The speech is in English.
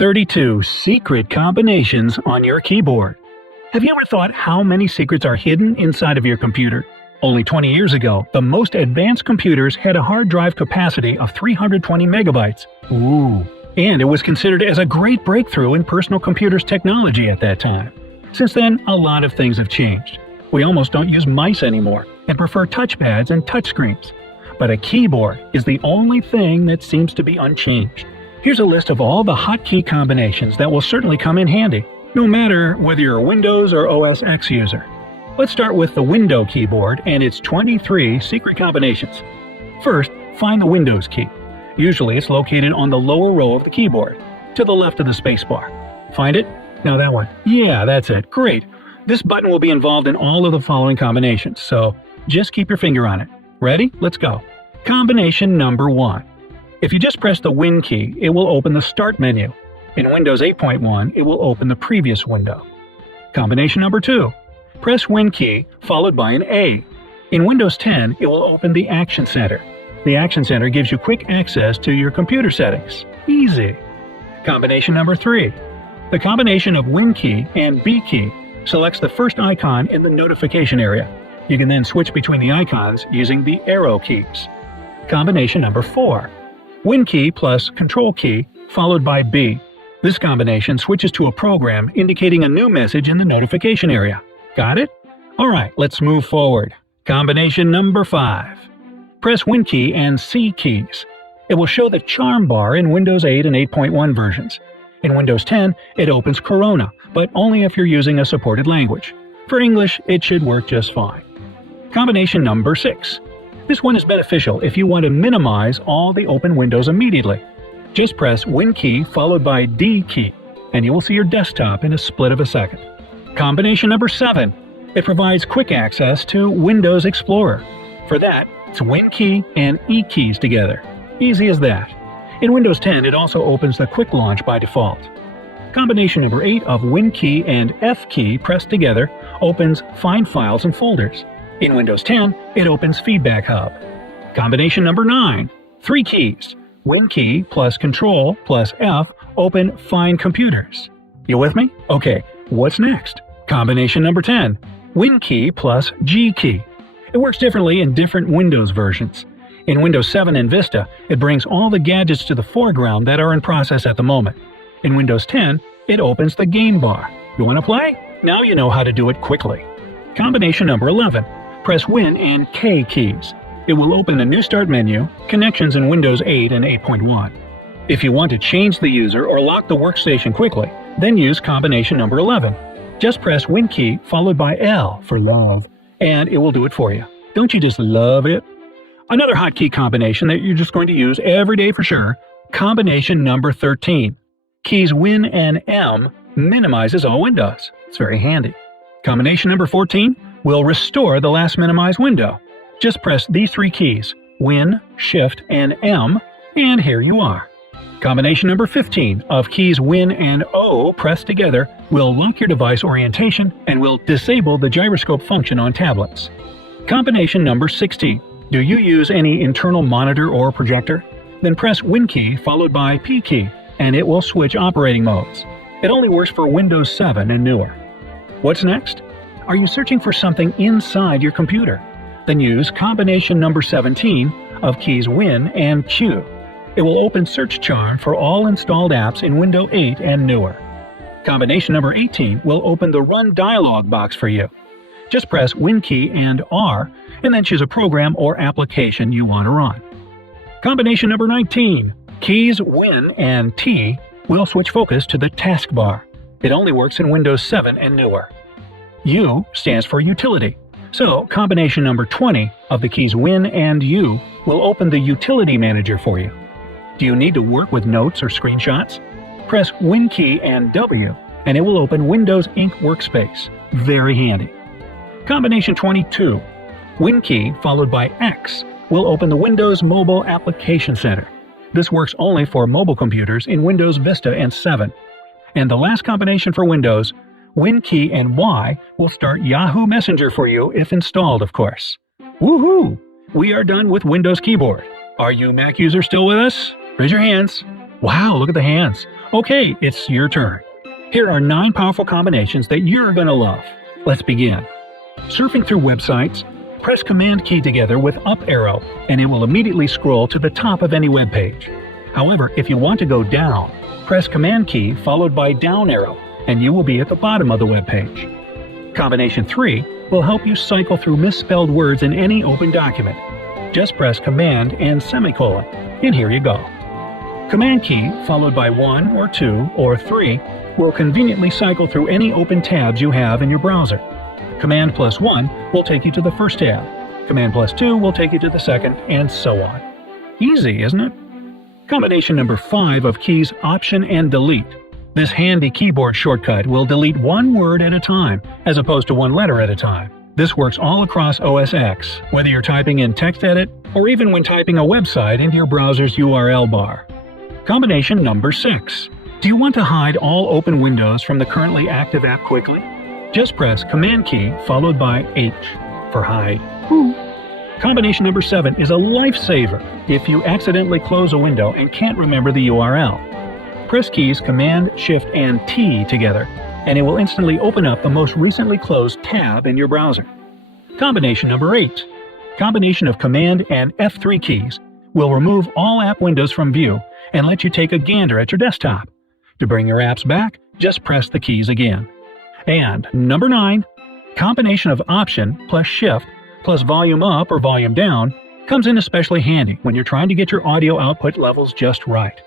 32 secret combinations on your keyboard. Have you ever thought how many secrets are hidden inside of your computer? Only 20 years ago, the most advanced computers had a hard drive capacity of 320 megabytes. Ooh. And it was considered as a great breakthrough in personal computers technology at that time. Since then, a lot of things have changed. We almost don't use mice anymore and prefer touchpads and touchscreens. But a keyboard is the only thing that seems to be unchanged. Here's a list of all the hotkey combinations that will certainly come in handy, no matter whether you're a Windows or OS X user. Let's start with the Windows keyboard and its 23 secret combinations. First, find the Windows key. Usually it's located on the lower row of the keyboard, to the left of the spacebar. Find it? Now that one. Yeah, that's it. Great. This button will be involved in all of the following combinations, so just keep your finger on it. Ready? Let's go. Combination number 1. If you just press the Win key, it will open the Start menu. In Windows 8.1, it will open the previous window. Combination number 2. Press Win key followed by an A. In Windows 10, it will open the Action Center. The Action Center gives you quick access to your computer settings. Easy. Combination number 3. The combination of Win key and B key selects the first icon in the notification area. You can then switch between the icons using the arrow keys. Combination number 4. Win key plus Control key followed by B. This combination switches to a program indicating a new message in the notification area. Got it? Alright, let's move forward. Combination number 5. Press Win key and C keys. It will show the charm bar in Windows 8 and 8.1 versions. In Windows 10, it opens Corona, but only if you're using a supported language. For English, it should work just fine. Combination number 6. This one is beneficial if you want to minimize all the open windows immediately. Just press Win key followed by D key, and you will see your desktop in a split of a second. Combination number 7. It provides quick access to Windows Explorer. For that, it's Win key and E keys together. Easy as that. In Windows 10, it also opens the Quick Launch by default. Combination number 8 of Win key and F key pressed together opens Find Files and Folders. In Windows 10, it opens Feedback Hub. Combination number 9. 3 keys. Win key plus Control plus F open Find Computers. You with me? Okay, what's next? Combination number 10. Win key plus G key. It works differently in different Windows versions. In Windows 7 and Vista, it brings all the gadgets to the foreground that are in process at the moment. In Windows 10, it opens the game bar. You want to play? Now you know how to do it quickly. Combination number 11. Press Win and K keys. It will open the New Start menu, Connections in Windows 8 and 8.1. If you want to change the user or lock the workstation quickly, then use combination number 11. Just press Win key followed by L for love, and it will do it for you. Don't you just love it? Another hotkey combination that you're just going to use every day for sure, combination number 13. Keys Win and M minimizes all windows. It's very handy. Combination number 14 will restore the last minimized window. Just press these 3 keys, Win, Shift, and M, and here you are. Combination number 15 of keys Win and O pressed together will lock your device orientation and will disable the gyroscope function on tablets. Combination number 16. Do you use any internal monitor or projector? Then press Win key followed by P key, and it will switch operating modes. It only works for Windows 7 and newer. What's next? Are you searching for something inside your computer? Then use combination number 17 of keys Win and Q. It will open Search Charm for all installed apps in Windows 8 and newer. Combination number 18 will open the Run dialog box for you. Just press Win key and R, and then choose a program or application you want to run. Combination number 19. Keys Win and T will switch focus to the taskbar. It only works in Windows 7 and newer. U stands for Utility. So, combination number 20 of the keys Win and U will open the Utility Manager for you. Do you need to work with notes or screenshots? Press Win key and W, and it will open Windows Ink Workspace. Very handy. Combination 22. Win key followed by X will open the Windows Mobile Application Center. This works only for mobile computers in Windows Vista and 7. And the last combination for Windows, Win key and Y will start Yahoo Messenger for you if installed, of course. Woohoo! We are done with Windows keyboard. Are you Mac users still with us? Raise your hands. Wow, look at the hands. Okay, it's your turn. Here are 9 powerful combinations that you're going to love. Let's begin. Surfing through websites, press Command key together with up arrow and it will immediately scroll to the top of any web page. However, if you want to go down, press Command key followed by down arrow and you will be at the bottom of the web page. Combination 3 will help you cycle through misspelled words in any open document. Just press Command and semicolon, and here you go. Command key followed by 1 or 2 or 3 will conveniently cycle through any open tabs you have in your browser. Command plus 1 will take you to the first tab. Command plus 2 will take you to the second, and so on. Easy, isn't it? Combination number 5 of keys Option and Delete. This handy keyboard shortcut will delete one word at a time, as opposed to one letter at a time. This works all across OS X, whether you're typing in TextEdit or even when typing a website into your browser's URL bar. Combination number 6. Do you want to hide all open windows from the currently active app quickly? Just press Command key followed by H for hide. Combination number 7 is a lifesaver if you accidentally close a window and can't remember the URL. Press keys Command, Shift, and T together, and it will instantly open up the most recently closed tab in your browser. Combination number 8. Combination of Command and F3 keys will remove all app windows from view and let you take a gander at your desktop. To bring your apps back, just press the keys again. And number 9. Combination of Option plus Shift plus volume up or volume down comes in especially handy when you're trying to get your audio output levels just right.